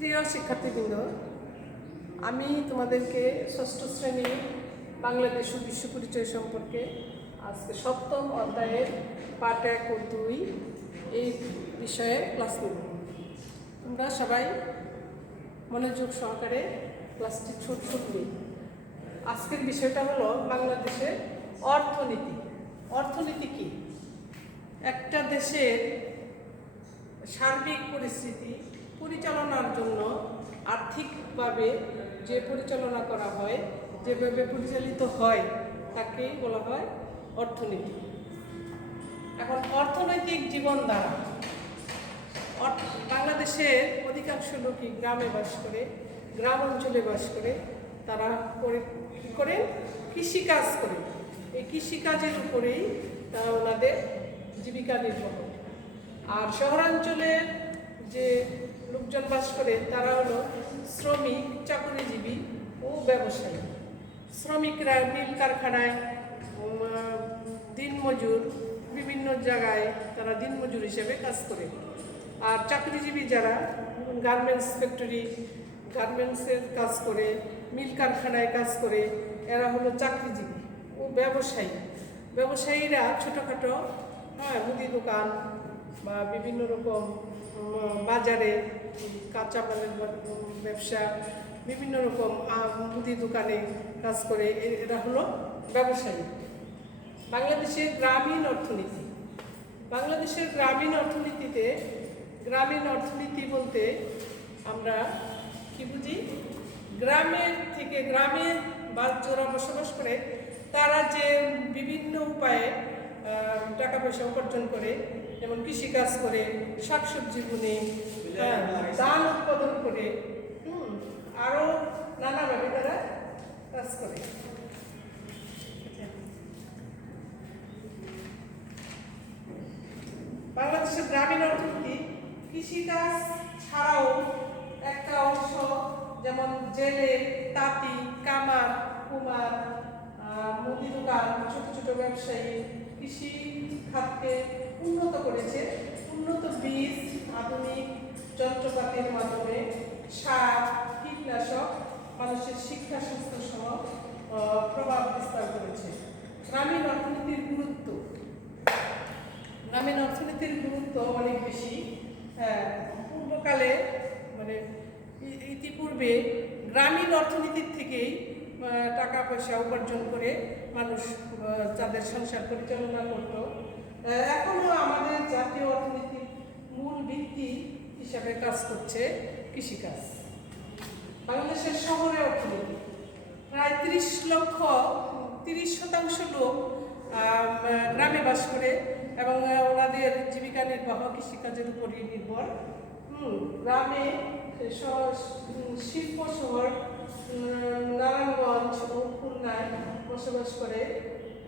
প্রিয় শিক্ষার্থীবৃন্দ, আমি তোমাদেরকে ষষ্ঠ শ্রেণী বাংলাদেশ ও বিশ্ব পরিচয় সম্পর্কে আজকে সপ্তম অধ্যায়ের পাঠ 1 ও 2 এই বিষয়ে ক্লাস নেব। তোমরা সবাই মনোযোগ সহকারে ক্লাসটি শুনবে। আজকের বিষয়টা হলো বাংলাদেশের অর্থনীতি। অর্থনীতি কি? একটা দেশের সার্বিক পরিস্থিতি পরিচালনার জন্য আর্থিকভাবে যে পরিচালনা করা হয়, যেভাবে পরিচালিত হয়, তাকেই বলা হয় অর্থনীতি। এখন অর্থনৈতিক জীবনধারা, বাংলাদেশের অধিকাংশ লোকই গ্রামে বাস করে, গ্রাম অঞ্চলে বাস করে। তারা কী করে? কৃষিকাজ করে। এই কৃষিকাজের উপরেই তারা ওনাদের জীবিকা নির্বাহ করে। আর শহরাঞ্চলের যে লোকজন বাস করে তারা হলো শ্রমিক, চাকরিজীবী ও ব্যবসায়ী। শ্রমিকরা মিল কারখানায় দিনমজুর, বিভিন্ন জায়গায় তারা দিনমজুর হিসেবে কাজ করে। আর চাকরিজীবী যারা গার্মেন্টস ফ্যাক্টরি, গার্মেন্টসের কাজ করে, মিল কারখানায় কাজ করে, এরা হলো চাকরিজীবী ও ব্যবসায়ী। ব্যবসায়ীরা ছোটোখাটো মুদি দোকান বা বিভিন্ন রকম বাজারে কাঁচা মালের ব্যবসা, বিভিন্ন রকম মুদি দোকানে কাজ করে, এরা হলো ব্যবসায়ী। বাংলাদেশের গ্রামীণ অর্থনীতি। বাংলাদেশের গ্রামীণ অর্থনীতিতে, গ্রামীণ অর্থনীতি বলতে আমরা কি বুঝি? গ্রামের থেকে, গ্রামে বা যারা বসবাস করে তারা যে বিভিন্ন উপায়ে টাকা পয়সা উপার্জন করে, যেমন কৃষিকাজ করে, শাকসবজি বুনে, ধান উৎপাদন করে, আরও নানাভাবে তারা কাজ করে। বাংলাদেশের গ্রামীণ অর্থনীতি কৃষিকাজ ছাড়াও একটা অংশ, যেমন জেলে, তাঁতি, কামার, কুমার, মুদি দোকান, ছোট ছোট ব্যবসায়ী কৃষি খাতকে উন্নত করেছে। উন্নত বীজ, আধুনিক যন্ত্রপাতির মাধ্যমে সার, কীটনাশক, মানুষের শিক্ষা, স্বাস্থ্য সহ প্রভাব বিস্তার করেছে। গ্রামীণ অর্থনীতির গুরুত্ব, গ্রামীণ অর্থনীতির গুরুত্ব অনেক বেশি। পূর্বকালে মানে ইতিপূর্বে গ্রামীণ অর্থনীতির থেকেই টাকা পয়সা উপার্জন করে মানুষ তাদের সংসার পরিচালনা করত। এখনও আমাদের জাতীয় অর্থনীতির মূল ভিত্তি হিসাবে কাজ করছে কৃষিকাজ। বাংলাদেশের শহরে অর্থনীতি প্রায় 30% লোক গ্রামে বাস করে এবং ওনাদের জীবিকা নির্বাহ কৃষিকাজের উপরই নির্ভর। গ্রামে শিল্প শহর নারায়ণগঞ্জ ও খুলনায় বসবাস করে।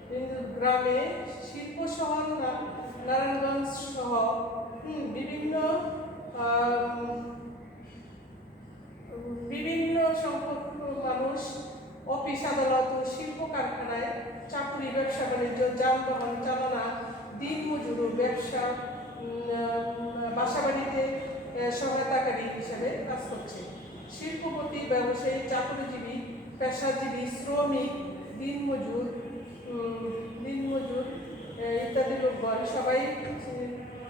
কিন্তু গ্রামে শিল্প শহর নারায়ণগঞ্জ সহ বিভিন্ন সংখ্যক মানুষ অফিস, আদালত ও শিল্প কারখানায় চাকরি, ব্যবসা বাণিজ্য, যানবাহন চালনা, দিনমজুর ও ব্যবসা, বাসাবাড়িতে সহায়তাকারী হিসাবে কাজ করছে। শিল্পপতি, ব্যবসায়ী, চাকরিজীবী, পেশাজীবী, শ্রমিক, দিনমজুর ইত্যাদি লোকগণ সবাই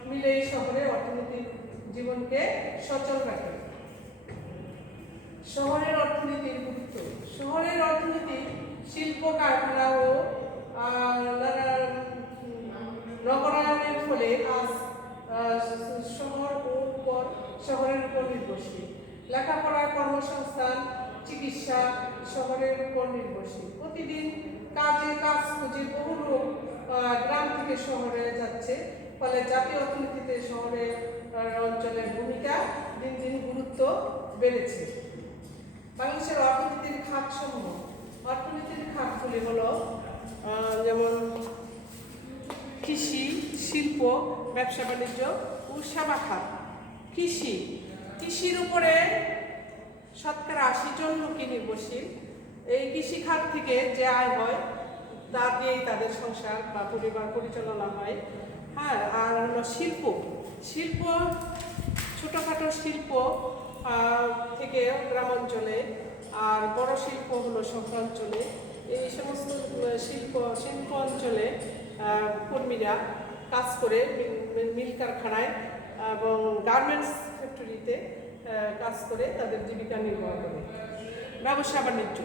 মিলে এই শহরে অর্থনৈতিক জীবনকে সচল রাখে। শহরের অর্থনীতির গুরুত্ব। শহরের অর্থনীতি শিল্প, কারখানা ও নগরায়নের ফলে আজ শহরের উপর নির্ভরশীল। লেখাপড়া, কর্মসংস্থান, চিকিৎসা শহরের উপর নির্ভরশীল। প্রতিদিন কাজ খুঁজে বহু লোক গ্রাম থেকে শহরে যাচ্ছে। ফলে জাতীয় অর্থনীতিতে শহরের অঞ্চলের ভূমিকা দিন দিন গুরুত্ব বেড়েছে। বাংলাদেশের অর্থনীতির খাতসমূহ। অর্থনীতির খাতগুলি হলো যেমন কৃষি, শিল্প, ব্যবসা বাণিজ্য ও সেবা খাত। কৃষির উপরে 80% লোকই নির্ভরশীল। এই কৃষি খাত থেকে যে আয় হয় তা দিয়েই তাদের সংসার বা পরিবার পরিচালনা হয়। আর হলো শিল্প। ছোটোখাটো শিল্প থেকে গ্রাম অঞ্চলে, আর বড় শিল্প হলো শহর অঞ্চলে। এই সমস্ত শিল্প অঞ্চলে কর্মীরা কাজ করে মিল কারখানায় এবং গার্মেন্টস ফ্যাক্টরিতে কাজ করে তাদের জীবিকা নির্বাহ করে। ব্যবসা বাণিজ্য,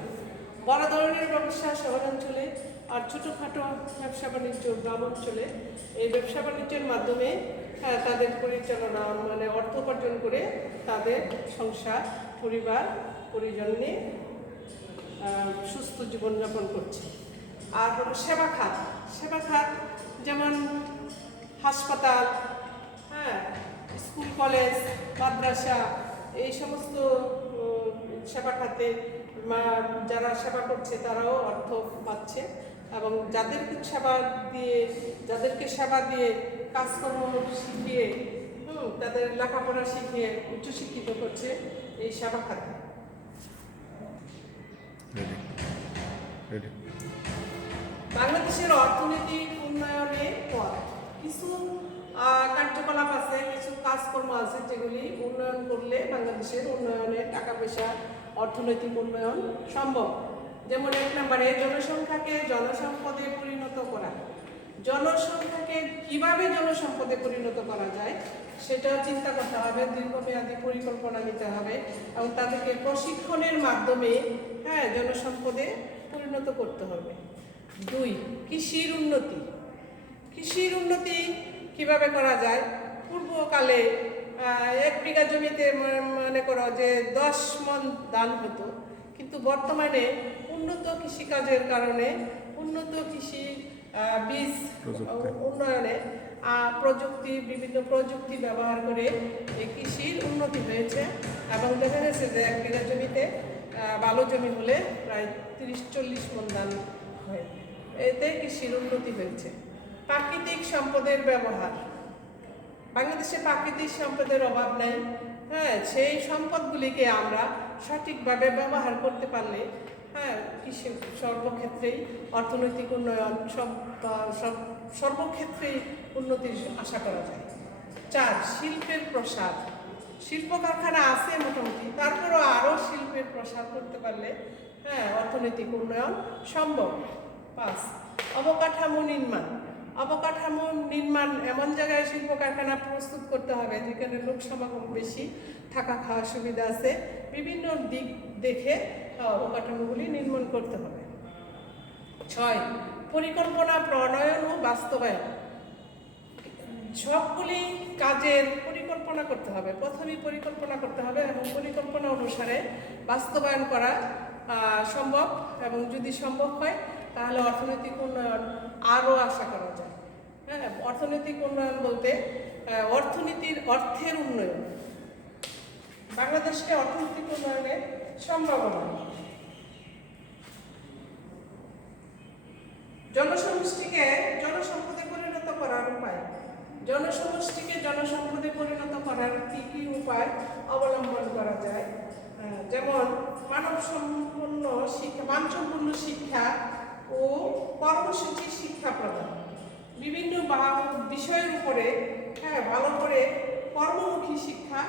বড় ধরনের ব্যবসা শহর অঞ্চলে, আর ছোটোখাটো ব্যবসা বাণিজ্য গ্রাম অঞ্চলে। এই ব্যবসা বাণিজ্যের মাধ্যমে তাদের পরিচালনা মানে অর্থ উপার্জন করে তাদের সংসার পরিবার পরিজন নিয়ে সুস্থ জীবনযাপন করছে। আর সেবা খাত যেমন হাসপাতাল, স্কুল কলেজ মাদ্রাসা, এই সমস্ত সেবা খাতে যারা সেবা করছে তারাও অর্থ পাচ্ছে, এবং যাদেরকে সেবা দিয়ে কাজকর্ম শিখিয়ে তাদের লেখাপড়া শিখিয়ে উচ্চশিক্ষিত করছে এই সেবা খাতে। বাংলাদেশের অর্থনৈতিক উন্নয়নের পর কিছু কার্যকলাপ আছে, কিছু কাজকর্ম আছে যেগুলি উন্নয়ন করলে বাংলাদেশের উন্নয়নে টাকা পয়সা অর্থনৈতিক উন্নয়ন সম্ভব। যেমন 1 নম্বরে জনসংখ্যাকে জনসম্পদে পরিণত করা। জনসংখ্যাকে কিভাবে জনসম্পদে পরিণত করা যায় সেটাও চিন্তা করতে হবে, দীর্ঘমেয়াদী পরিকল্পনা নিতে হবে এবং তাদেরকে প্রশিক্ষণের মাধ্যমে জনসম্পদে পরিণত করতে হবে। 2, কৃষির উন্নতি। কৃষির উন্নতি কিভাবে করা যায়? পূর্বকালে 1 বিঘা জমিতে মনে করো যে 10 মণ ধান হতো, কিন্তু বর্তমানে উন্নত কৃষিকাজের কারণে, উন্নত কৃষি বীজ উন্নয়নে বিভিন্ন প্রযুক্তি ব্যবহার করে এই কৃষির উন্নতি হয়েছে এবং দেখা গেছে যে 1 বিঘা জমিতে ভালো জমি হলে প্রায় 30-40 মণ ধান হয়। এতে কৃষির উন্নতি হয়েছে। প্রাকৃতিক সম্পদের ব্যবহার। বাংলাদেশে প্রাকৃতিক সম্পদের অভাব নাই। সেই সম্পদগুলিকে আমরা সঠিকভাবে ব্যবহার করতে পারলে কৃষি সর্বক্ষেত্রেই অর্থনৈতিক উন্নয়ন সর্বক্ষেত্রেই উন্নতির আশা করা যায়। 4, শিল্পের প্রসার। শিল্প কারখানা আছে মোটামুটি, তারপরও আরও শিল্পের প্রসার করতে পারলে অর্থনৈতিক উন্নয়ন সম্ভব। 5, অবকাঠামো নির্মাণ। অবকাঠামো নির্মাণ এমন জায়গায় শিল্প কারখানা প্রস্তুত করতে হবে যেখানে লোক সমাগম বেশি, থাকা খাওয়ার সুবিধা আছে, বিভিন্ন দিক দেখে অবকাঠামোগুলি নির্মাণ করতে হবে। 6, পরিকল্পনা প্রণয়ন ও বাস্তবায়ন। সবগুলি কাজের পরিকল্পনা করতে হবে, প্রথমেই পরিকল্পনা করতে হবে এবং পরিকল্পনা অনুসারে বাস্তবায়ন করা সম্ভব, এবং যদি সম্ভব হয় তাহলে অর্থনৈতিক উন্নয়ন আরও আশা করা যায়। অর্থনৈতিক উন্নয়ন বলতে অর্থের উন্নয়ন। বাংলাদেশকে অর্থনৈতিক উন্নয়নের সম্ভাবনা। জনসমষ্টিকে জনসম্পদে পরিণত করার উপায়। জনসমষ্টিকে জনসম্পদে পরিণত করার কি উপায় অবলম্বন করা যায়? যেমন মানসম্পন্ন শিক্ষা ও কর্মসূচি শিক্ষা প্রদান। বিভিন্ন বিষয়ের উপরে ভালো করে কর্মমুখী শিক্ষা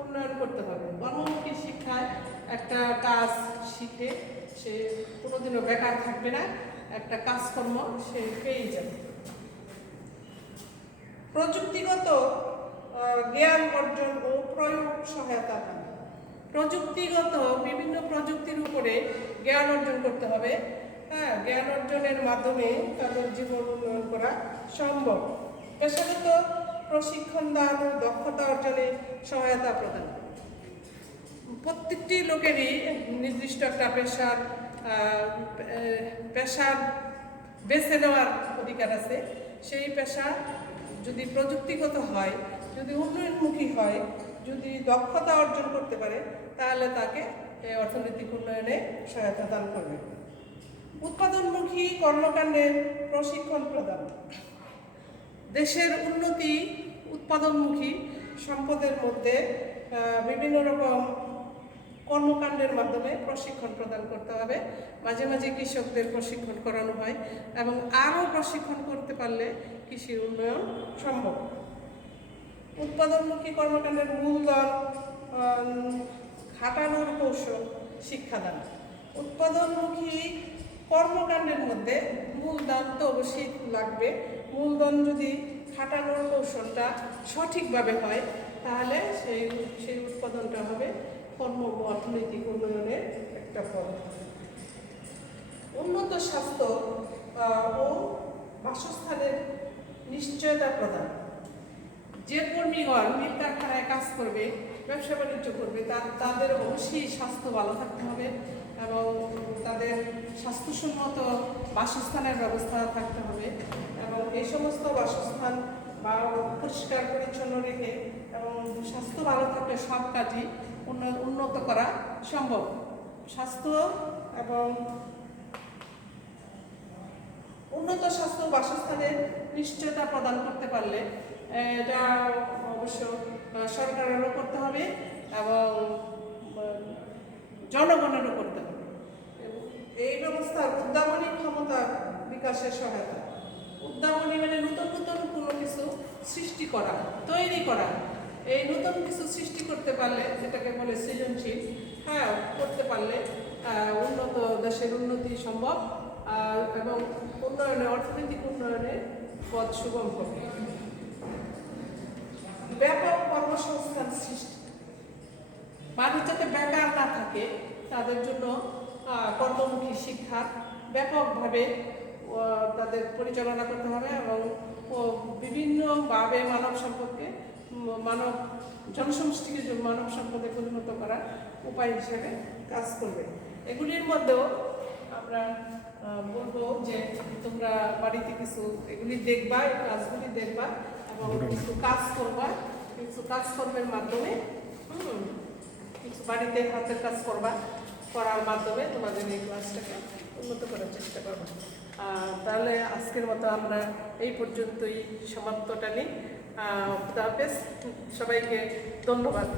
উন্নয়ন করতে হবে। কর্মমুখী শিক্ষায় একটা কাজ শিখে সে কোনোদিনও বেকার থাকবে না, একটা কাজকর্ম সে পেয়ে যাবে। প্রযুক্তিগত জ্ঞান অর্জন ও প্রয়োগ সহায়তা দান। প্রযুক্তিগত বিভিন্ন প্রযুক্তির উপরে জ্ঞান অর্জন করতে হবে। জ্ঞান অর্জনের মাধ্যমে তাদের জীবন উন্নয়ন করা সম্ভব। পেশাগত প্রশিক্ষণ দান ও দক্ষতা অর্জনে সহায়তা প্রদান। প্রত্যেকটি লোকেরই নির্দিষ্ট একটা পেশার বেছে নেওয়ার অধিকার আছে। সেই পেশা যদি প্রযুক্তিগত হয়, যদি উন্নয়নমুখী হয়, যদি দক্ষতা অর্জন করতে পারে, তাহলে তাকে অর্থনৈতিক উন্নয়নে সহায়তা দান করবে। উৎপাদনমুখী কর্মকাণ্ডের প্রশিক্ষণ প্রদান। দেশের উন্নতি উৎপাদনমুখী সম্পদের মধ্যে বিভিন্ন রকম কর্মকাণ্ডের মাধ্যমে প্রশিক্ষণ প্রদান করতে হবে। মাঝে মাঝে কৃষকদের প্রশিক্ষণ করানো হয় এবং আরও প্রশিক্ষণ করতে পারলে কৃষির উন্নয়ন সম্ভব। উৎপাদনমুখী কর্মকাণ্ডের মূলধন খাটানোর কৌশল শিক্ষাদান। উৎপাদনমুখী কর্মকাণ্ডের মধ্যে মূলধন তো অবশ্যই লাগবে। মূলধন যদি খাটানোর কৌশলটা সঠিকভাবে হয় তাহলে সেই উৎপাদনটা হবে কর্ম ও অর্থনৈতিক উন্নয়নের একটা ফল। উন্নত স্বাস্থ্য ও বাসস্থানের নিশ্চয়তা প্রদান। যে কর্মীগণ মিল কারখানায় কাজ করবে, ব্যবসা বাণিজ্য করবে, তাদের অবশ্যই স্বাস্থ্য ভালো থাকতে হবে এবং তাদের স্বাস্থ্যসম্মত বাসস্থানের ব্যবস্থা থাকতে হবে এবং এই সমস্ত বাসস্থান বা পরিষ্কার পরিচ্ছন্ন রেখে এবং স্বাস্থ্য ভালো থাকলে সব কাজই উন্নত করা সম্ভব। স্বাস্থ্য এবং উন্নত স্বাস্থ্য বাসস্থানের নিশ্চয়তা প্রদান করতে পারলে এটা অবশ্য সরকারেরও করতে হবে এবং জনগণেরও করতে হবে। এই ব্যবস্থার উদ্ভাবনী ক্ষমতা বিকাশের সহায়তা। উদ্ভাবনী মানে নতুন নতুন কোনো কিছু সৃষ্টি করা, তৈরি করা। এই নতুন কিছু সৃষ্টি করতে পারলে, যেটাকে বলে সৃজনশীল, হ্যাঁ, করতে পারলে উন্নত দেশের উন্নতি সম্ভব এবং উন্নয়নে, অর্থনৈতিক উন্নয়নে পথ সুগম হবে। ব্যাপক কর্মসংস্থান সৃষ্টি। মানুষ যাতে বেকার না থাকে তাদের জন্য কর্মমুখী শিক্ষা ব্যাপকভাবে তাদের পরিচালনা করতে হবে এবং বিভিন্নভাবে জনসমষ্টিকে মানব সম্পদে পরিণত করার উপায় হিসেবে কাজ করবে। এগুলির মধ্যেও আমরা বলবো যে তোমরা বাড়িতে কিছু এগুলি দেখবা, এই কাজগুলি দেখবা এবং কিছু কাজ করবা, কিছু কাজকর্মের মাধ্যমে কিছু বাড়িতে হাতের কাজ করার মাধ্যমে তোমাদের এই ক্লাসটাকে উন্নত করার চেষ্টা করবো। তাহলে আজকের মতো আমরা এই পর্যন্তই সমাপ্তটা নিই। খুদা হাফেজ, সবাইকে ধন্যবাদ।